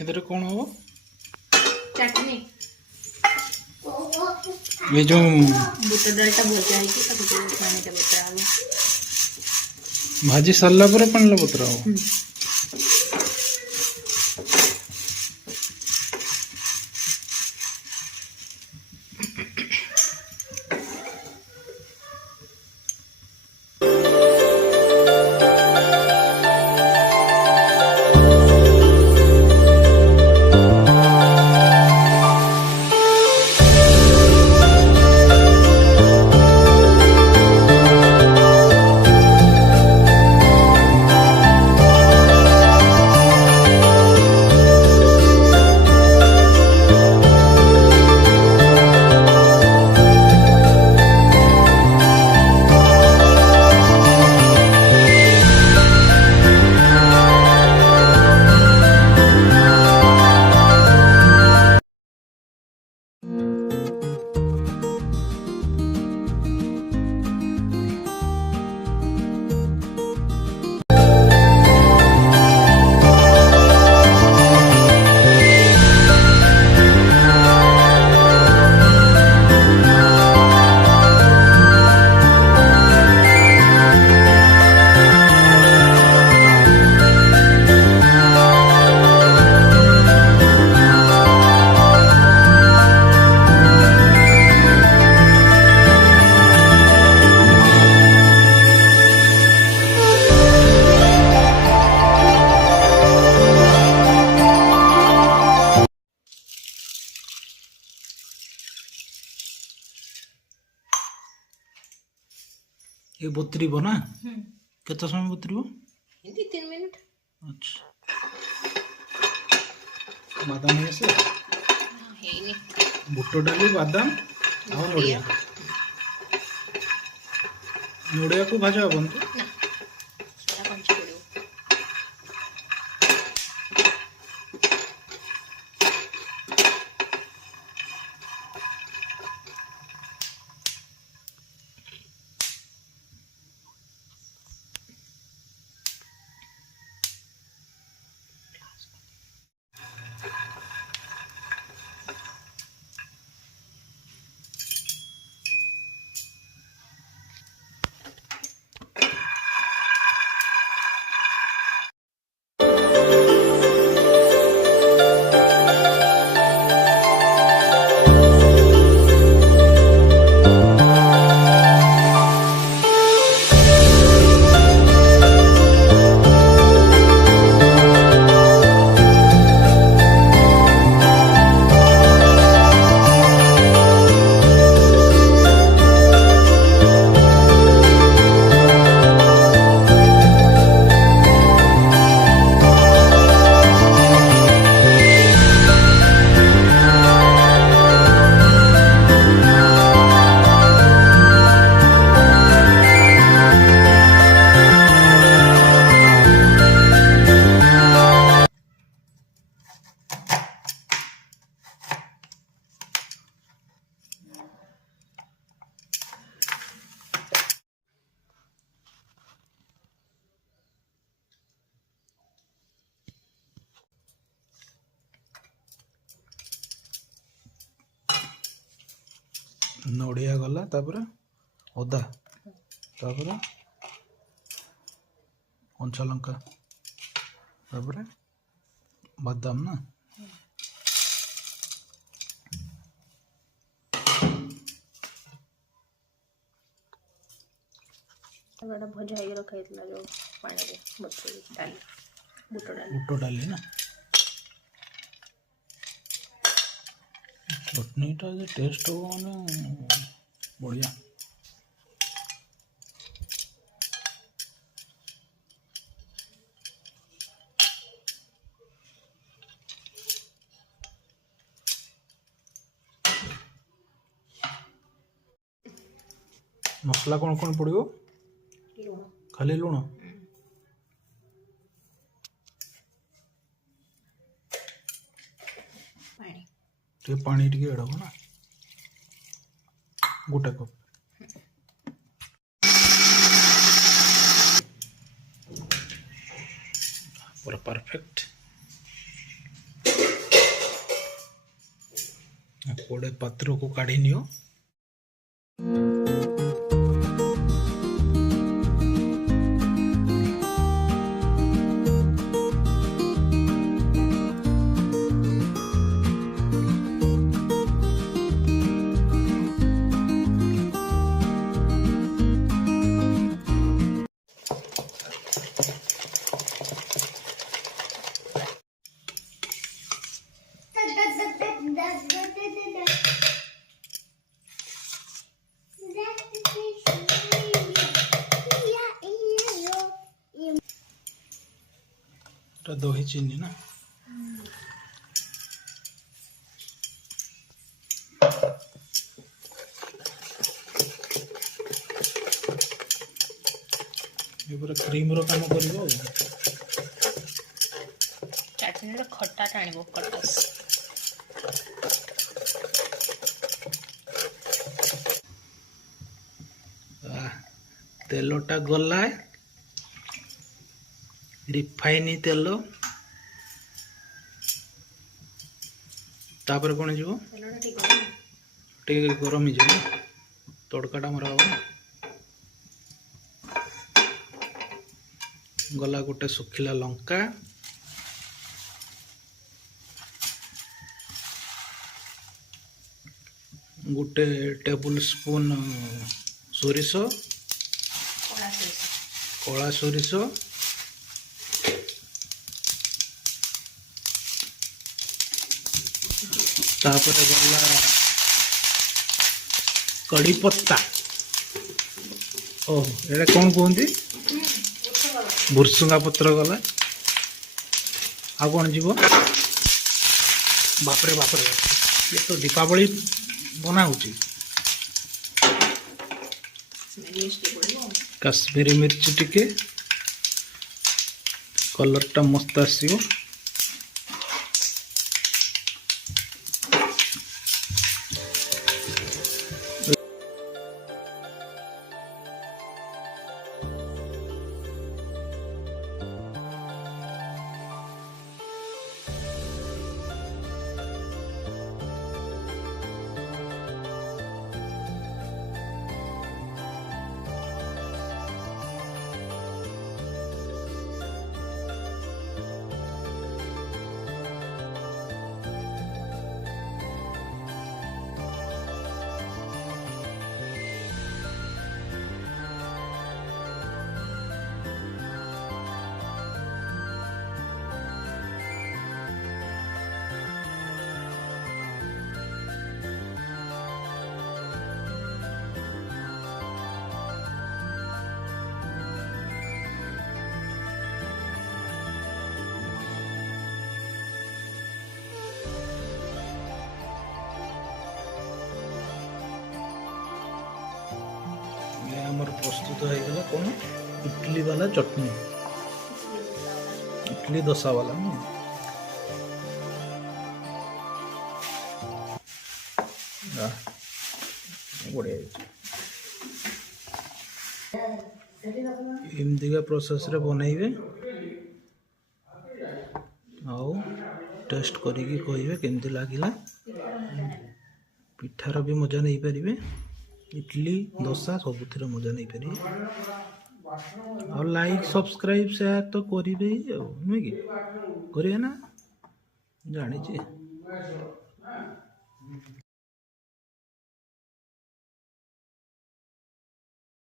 इधर कौन हो चटनी ये जो बुट डालटा भजा है कि सब पानी के बता आलो भाजी सरला पर पानी बतरा हो ये बतरीब ना केते समय बतरीब हिंदी 3 मिनट अच्छा बादाम है से है नहीं बुट डाली बादाम और नड़िया नड़िया को भाजा बन तो ना सेटा पंच पड़ो नड़िया गला तापर अदा तापर कंचा लंका तापर बादाम ना बड़ा भजा है रखा इतना जो पानी रे बतरी डाली बुट डाली ना चटनीटा टेस्ट हो माने बढ़िया मसला कौन कौन पड़ो खाली लुण टे पानी टे एडब ना गोटे कप पूरा परफेक्ट गोटे पात्र को काढ़ी नियो। दही चीनी ना क्रीम रो काम करिवो। चटनी रो खट्टा टाणिबो खटास। तेलटा गला रिफाइन तेल तापर कौन जीव टे गरम हो तड़काटा मरा गला गोटे सुखिला लंका गोटे टेबल स्पून सोरिष कला सोरिष तापर गला कड़ी पत्ता ओह एटा कौन कहते भुरसुंगा पत्र गला आ कौन जीव बापरे बापरे ये तो दीपावली बना होची कश्मीरी मिर्च टिके कलरटा मस्त आसियो। हमर प्रस्तुत हो गला कौन इडली वाला चटनी इडली डोसा वाला ना बढ़िया एमतीका प्रोसेस रे बनइबे आउ टेस्ट करिकी कहिबे केमती लागिला। पिठार भी मजा नहीं पारे इडली डोसा सबुथिर मजा नहीं पारे और लाइक सब्सक्राइब शेयर तो करेंगे नुहे कि करेंगे ना जानी